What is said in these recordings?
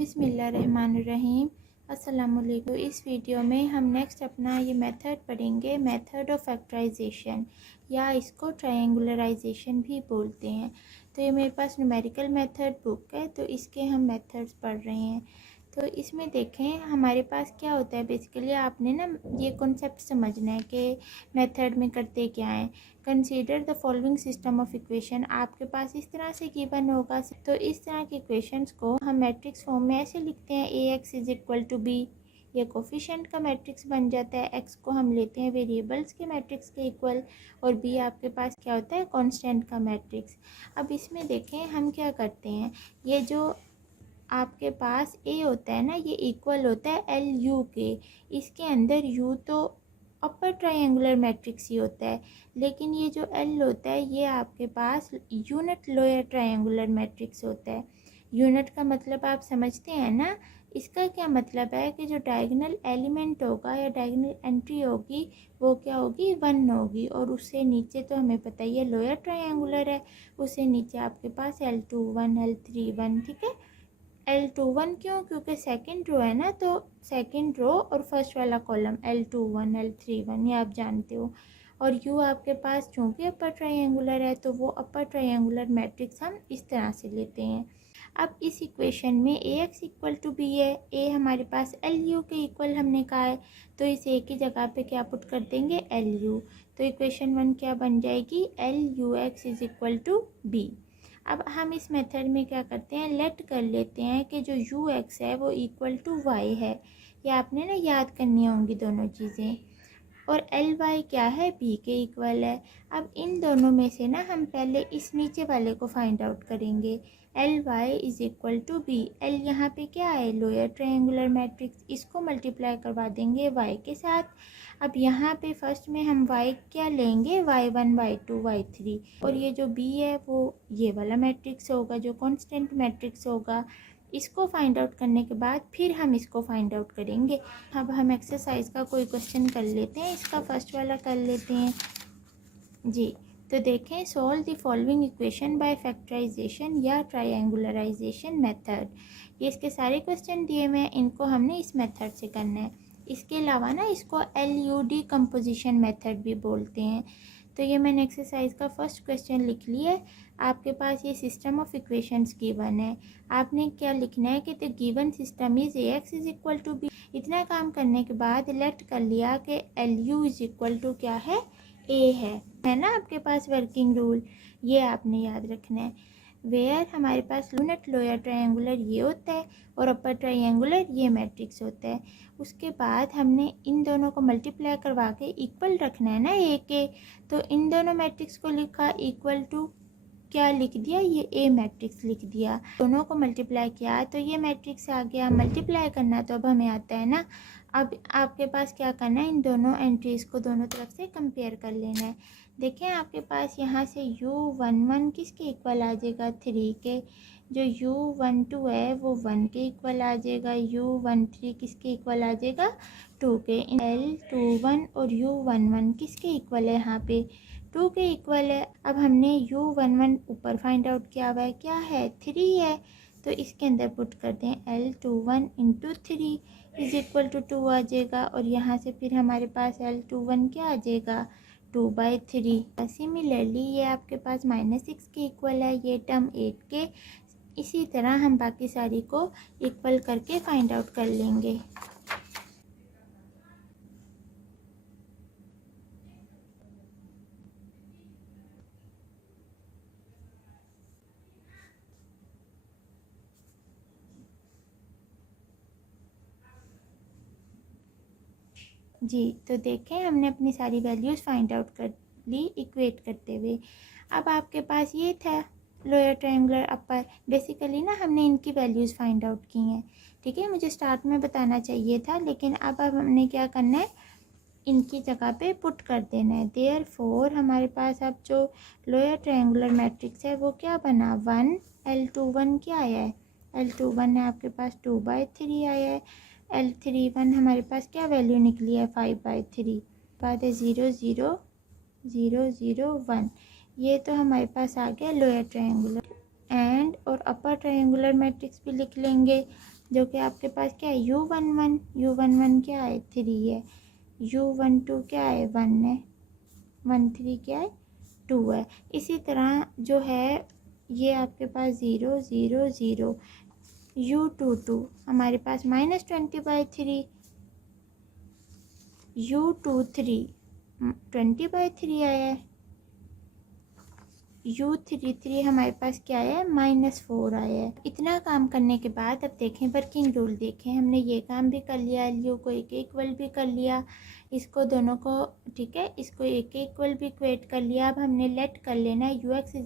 बिस्मिल्लाहिर्रहमानिर्रहीम। अस्सलामुअलैकुम। इस वीडियो में हम नेक्स्ट अपना ये मेथड पढ़ेंगे, मेथड ऑफ फैक्टराइजेशन या इसको ट्रायंगुलराइजेशन भी बोलते हैं। तो ये मेरे पास न्यूमेरिकल मेथड बुक है, तो इसके हम मेथड्स पढ़ रहे हैं। तो इसमें देखें हमारे पास क्या होता है। बेसिकली आपने ना ये कॉन्सेप्ट समझना है कि मेथड में करते क्या हैं। Consider the following system of equation. आपके पास इस तरह से गिवन होगा, तो इस तरह के इक्वेशंस को हम मैट्रिक्स फॉर्म में ऐसे लिखते हैं, A x is equal to B. ये कोफिशिएंट का मैट्रिक्स बन जाता है। एक्स को हम लेते हैं वेरिएबल्स के मैट्रिक्स के इक्वल, और बी आपके पास क्या होता है, कांस्टेंट का मैट्रिक्स। अब इसमें देखें हम क्या करते हैं, ये जो आपके पास ए होता है ना, ये इक्वल होता है एल यू के। इसके अंदर यू तो अपर ट्रायंगुलर मैट्रिक्स ही होता है, लेकिन ये जो एल होता है ये आपके पास यूनिट लोअर ट्रायंगुलर मैट्रिक्स होता है। यूनिट का मतलब आप समझते हैं ना। इसका क्या मतलब है कि जो डायगोनल एलिमेंट होगा या डायगोनल एंट्री होगी वो क्या होगी, 1 होगी। और उससे नीचे तो हमें पता ही है लोअर ट्रायंगुलर है, उससे नीचे आपके पास L21 L31, ठीक है। L21 क्यों, क्योंकि सेकंड रो है ना, तो सेकंड रो और फर्स्ट वाला कॉलम L21 L31 ये आप जानते हो। और U आपके पास चूँकि अपर ट्रायंगुलर है, तो वो अपर ट्रायंगुलर मैट्रिक्स हम इस तरह से लेते हैं। अब इस इक्वेशन में AX इक्वल टू बी है, ए हमारे पास LU के इक्वल हमने कहा है, तो इस ए की जगह पे क्या पुट कर देंगे, LU। तो इक्वेशन 1 क्या बन जाएगी, LUX is equal to B. अब हम इस मेथड में क्या करते हैं, लेट कर लेते हैं कि जो UX है वो इक्वल टू Y है। ये आपने ना याद करनी होंगी दोनों चीज़ें। और LY क्या है, B के इक्वल है। अब इन दोनों में से ना हम पहले इस नीचे वाले को फाइंड आउट करेंगे। LY is equal to B. L यहाँ पे क्या है, लोअर ट्रायंगुलर मैट्रिक्स, इसको मल्टीप्लाई करवा देंगे Y के साथ। अब यहाँ पे फर्स्ट में हम Y क्या लेंगे, Y1 Y2 Y3, और ये जो B है वो ये वाला मैट्रिक्स होगा जो कांस्टेंट मैट्रिक्स होगा। इसको फाइंड आउट करने के बाद फिर हम इसको फाइंड आउट करेंगे। अब हम एक्सरसाइज का कोई क्वेश्चन कर लेते हैं, इसका फर्स्ट वाला कर लेते हैं जी। तो देखें, solve the following equation by factorisation या ट्रायंगुलराइजेशन मेथड। ये इसके सारे क्वेश्चन दिए हुए हैं, इनको हमने इस मेथड से करना है। इसके अलावा ना इसको LUD कंपोजिशन मेथड भी बोलते हैं। तो ये मैंने एक्सरसाइज का फर्स्ट क्वेश्चन लिख लिया है। आपके पास ये सिस्टम ऑफ इक्वेशंस गिवन है। आपने क्या लिखना है कि the given system is AX is equal to B. इतना काम करने के बाद लेट कर लिया कि LU इज इक्वल टू क्या है, A है ना आपके पास वर्किंग रूल, ये आपने याद रखना है। वेयर हमारे पास यूनिट लोअर ट्रायंगुलर ये होता है और अपर ट्रायंगुलर ये मैट्रिक्स होता है। उसके बाद हमने इन दोनों को मल्टीप्लाई करवा के इक्वल रखना है ना ए के। तो इन दोनों मैट्रिक्स को लिखा इक्वल टू क्या लिख दिया, ये ए मैट्रिक्स लिख दिया। दोनों को मल्टीप्लाई किया तो ये मैट्रिक्स आ गया। मल्टीप्लाई करना तो अब हमें आता है ना। अब आपके पास क्या करना है, इन दोनों एंट्रीज़ को दोनों तरफ से कंपेयर कर लेना है। देखें आपके पास यहाँ से U11 किसके इक्वल आ जाएगा, 3 के। जो U12 है वो 1 के इक्वल आ जाएगा। U13 किसके इक्वल आ जाएगा, 2 के। L21 और U11 किसके इक्वल है, यहाँ पे 2 के इक्वल है। अब हमने U11 ऊपर फाइंड आउट किया हुआ है, क्या है, 3 है। तो इसके अंदर पुट कर दें L21 into 3 is equal to 2 आ जाएगा। और यहाँ से फिर हमारे पास L21 क्या आ जाएगा, 2/3। सिमिलरली ये आपके पास -6 के इक्वल है, ये टर्म 8 के। इसी तरह हम बाकी सारी को इक्वल करके फाइंड आउट कर लेंगे। जी, तो देखें हमने अपनी सारी वैल्यूज़ फाइंड आउट कर ली इक्वेट करते हुए। अब आपके पास ये था लोअर ट्रायंगुलर अपर। बेसिकली ना हमने इनकी वैल्यूज़ फाइंड आउट की हैं, ठीक है। मुझे स्टार्ट में बताना चाहिए था, लेकिन अब हमने क्या करना है, इनकी जगह पे पुट कर देना है। देयरफॉर हमारे पास अब जो लोअर ट्रायंगुलर मैट्रिक्स है वो क्या बना, 1। L21 क्या आया है, L21 है आपके पास 2/3 आया है। L31 हमारे पास क्या वैल्यू निकली है, 5/3। बाद है 0 0 0 0 1। ये तो हमारे पास आ गया लोअर ट्रायंगुलर। एंड और अपर ट्रायंगुलर मैट्रिक्स भी लिख लेंगे। जो कि आपके पास क्या है U11 क्या है 3 है, U12 क्या है 1 है, 13 क्या है 2 है। इसी तरह जो है ये आपके पास 0 0 0, U22 हमारे पास -20/3, U23 20/3 आया है, U33 हमारे पास क्या है -4 आया है। इतना काम करने के बाद अब देखें वर्किंग रूल देखें, हमने ये काम भी कर लिया, एलयू को एक इक्वल भी कर लिया, इसको दोनों को ठीक है, इसको एक इक्वल भी इक्वेट कर लिया। अब हमने लेट कर लेना है UX =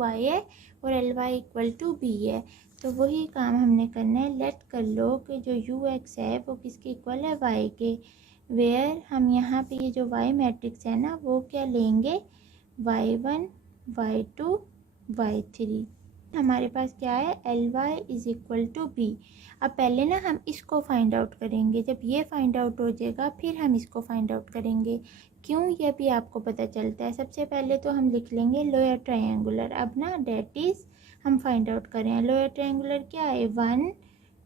Y है और LY = B है। तो वही काम हमने करना है, लेट कर लो कि जो UX है वो किसके इक्वल है Y के, वेयर हम यहाँ पे ये जो Y मैट्रिक्स है ना वो क्या लेंगे Y1 Y2 Y3। हमारे पास क्या है LY = B। अब पहले ना हम इसको फाइंड आउट करेंगे, जब ये फाइंड आउट हो जाएगा फिर हम इसको फाइंड आउट करेंगे। क्यों, ये भी आपको पता चलता है। सबसे पहले तो हम लिख लेंगे लोअर ट्रायंगुलर। अब ना डेट इज़ हम फाइंड आउट करें लोअर ट्रायंगुलर क्या है 1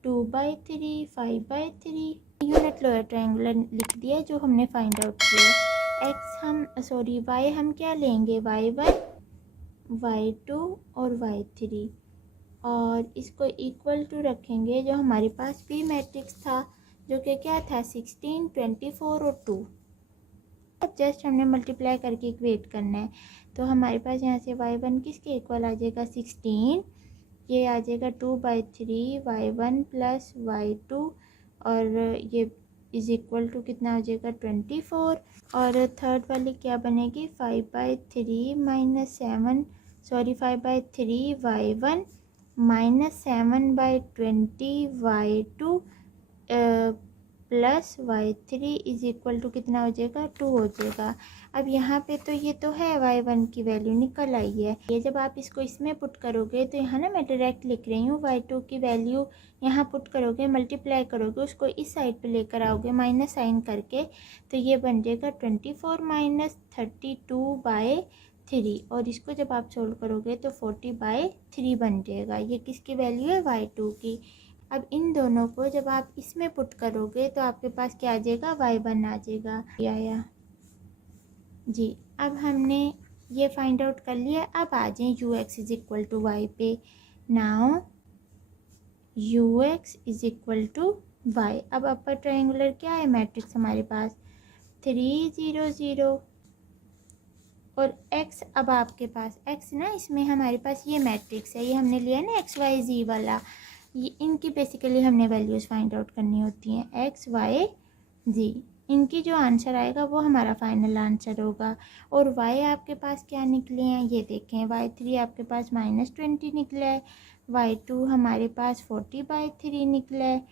2/3 5/3, यूनिट लोअर ट्रायंगुलर लिख दिया जो हमने फाइंड आउट किया। Y हम क्या लेंगे Y1 Y2 और Y3 और इसको इक्वल टू रखेंगे जो हमारे पास B मैट्रिक्स था जो कि क्या था 16 24 और 2। अब जस्ट हमने मल्टीप्लाई करके इक्वेट करना है। तो हमारे पास यहाँ से Y1 किसके इक्वल आ जाएगा 16, ये आ जाएगा 2/3 Y1 + Y2 और ये इज़ इक्वल टू कितना हो जाएगा 24। और थर्ड वाली क्या बनेगी 5/3 Y1 -7/20 Y2 + Y3 is equal to कितना हो जाएगा 2 हो जाएगा। अब यहाँ पे तो ये तो है Y1 की वैल्यू निकल आई है। ये जब आप इसको इसमें पुट करोगे तो यहाँ ना मैं डायरेक्ट लिख रही हूँ Y2 की वैल्यू यहाँ पुट करोगे, मल्टीप्लाई करोगे, उसको इस साइड पे लेकर आओगे माइनस साइन करके, तो ये बन जाएगा 24 - 32/3 और इसको जब आप सोल्व करोगे तो 40/3 बन जाएगा। ये किसकी वैल्यू है Y2 की। अब इन दोनों को जब आप इसमें पुट करोगे तो आपके पास क्या आ जाएगा Y1 आ जाएगा। या जी, अब हमने ये फाइंड आउट कर लिया। अब आ जाए UX = Y पे। Now UX = Y। अब अपर ट्रायंगुलर क्या है मैट्रिक्स हमारे पास 3 0 0 और X। अब आपके पास X ना, इसमें हमारे पास ये मैट्रिक्स है, ये हमने लिया है ना XYZ वाला, ये इनकी बेसिकली हमने वैल्यूज़ फाइंड आउट करनी होती हैं XYZ। इनकी जो आंसर आएगा वो हमारा फाइनल आंसर होगा। और Y आपके पास क्या निकले हैं ये देखें, Y3 आपके पास -20 निकला है, Y2 हमारे पास 40/3 निकला है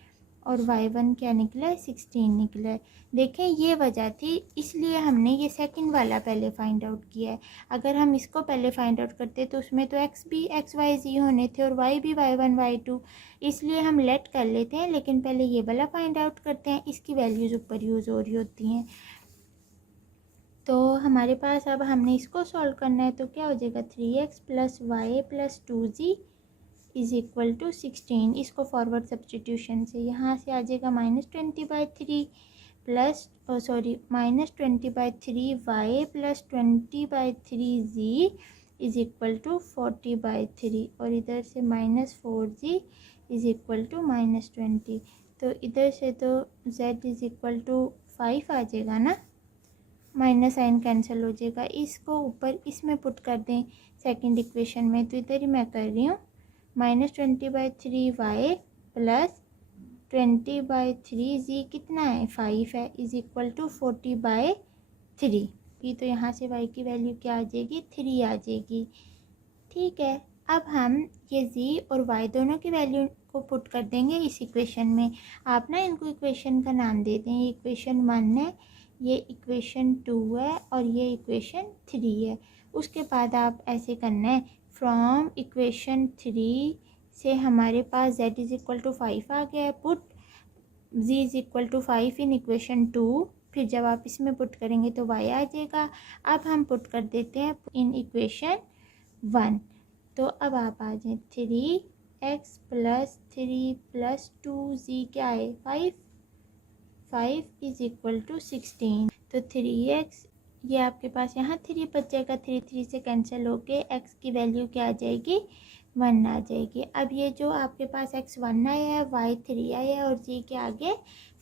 और Y1 क्या निकला है 16 निकला है। देखें ये वजह थी, इसलिए हमने ये सेकंड वाला पहले फाइंड आउट किया है। अगर हम इसको पहले फाइंड आउट करते तो उसमें तो X भी XYZ होने थे और Y भी Y1 Y2, इसलिए हम लेट कर लेते हैं, लेकिन पहले ये वाला फाइंड आउट करते हैं, इसकी वैल्यूज़ ऊपर यूज़ हो रही होती हैं। तो हमारे पास अब हमने इसको सॉल्व करना है, तो क्या हो जाएगा 3x + y + 2z is equal to 16। इसको फॉरवर्ड सब्सटीट्यूशन से यहाँ से आ जाएगा -20/3 plus -20/3 y + 20/3z is equal to 40/3 और इधर से -4z इज़ इक्वल टू -20। तो इधर से तो z इज़ इक्वल टू 5 आ जाएगा ना, माइनस साइन कैंसिल हो जाएगा। इसको ऊपर इसमें पुट कर दें सेकंड इक्वेशन में, तो इधर ही मैं कर रही हूँ -20/3 y + 20/3z कितना है 5 है इज़ इक्वल टू 40/3 की। तो यहाँ से y की वैल्यू क्या आ जाएगी 3 आ जाएगी। ठीक है, अब हम ये z और y दोनों की वैल्यू को पुट कर देंगे इस इक्वेशन में। आप ना इनको इक्वेशन का नाम दे दें, ये इक्वेशन 1 है, ये इक्वेशन 2 है और ये इक्वेशन 3 है। उसके बाद आप ऐसे करना है, फ्रॉम इक्वेशन 3 से हमारे पास z इज़ इक्वल टू 5 आ गया है, put z is equal to 5 in equation 2। फिर जब आप इसमें पुट करेंगे तो y आ जाएगा। अब हम पुट कर देते हैं इन इक्वेशन 1। तो अब आप आ जाए एक्स प्लस 3 प्लस 2z क्या है 5। 5 इज़ इक्वल टू 16। तो 3x, ये आपके पास यहाँ 3 बच जाएगा, 3 3 से कैंसिल होके x की वैल्यू क्या आ जाएगी 1 आ जाएगी। अब ये जो आपके पास x 1 आया है, y 3 आया है और z के आगे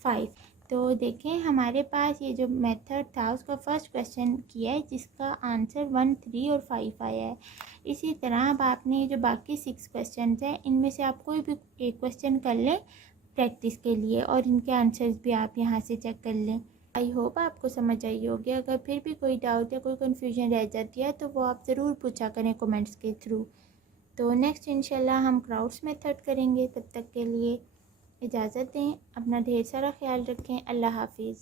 5। तो देखें हमारे पास ये जो मेथड था उसका फर्स्ट क्वेश्चन किया है जिसका आंसर 1 3 और 5 आया है। इसी तरह अब आपने जो बाकी 6 क्वेश्चन हैं इनमें से आप कोई भी एक क्वेश्चन कर लें प्रैक्टिस के लिए और इनके आंसर्स भी आप यहाँ से चेक कर लें। आई होप आपको समझ आई होगी। अगर फिर भी कोई डाउट या कोई कन्फ्यूजन रह जाती है तो वो आप ज़रूर पूछा करें कमेंट्स के थ्रू। तो नेक्स्ट इंशाल्लाह हम क्राउड्स मेथड करेंगे। तब तक के लिए इजाज़त दें, अपना ढेर सारा ख्याल रखें। अल्लाह हाफिज़।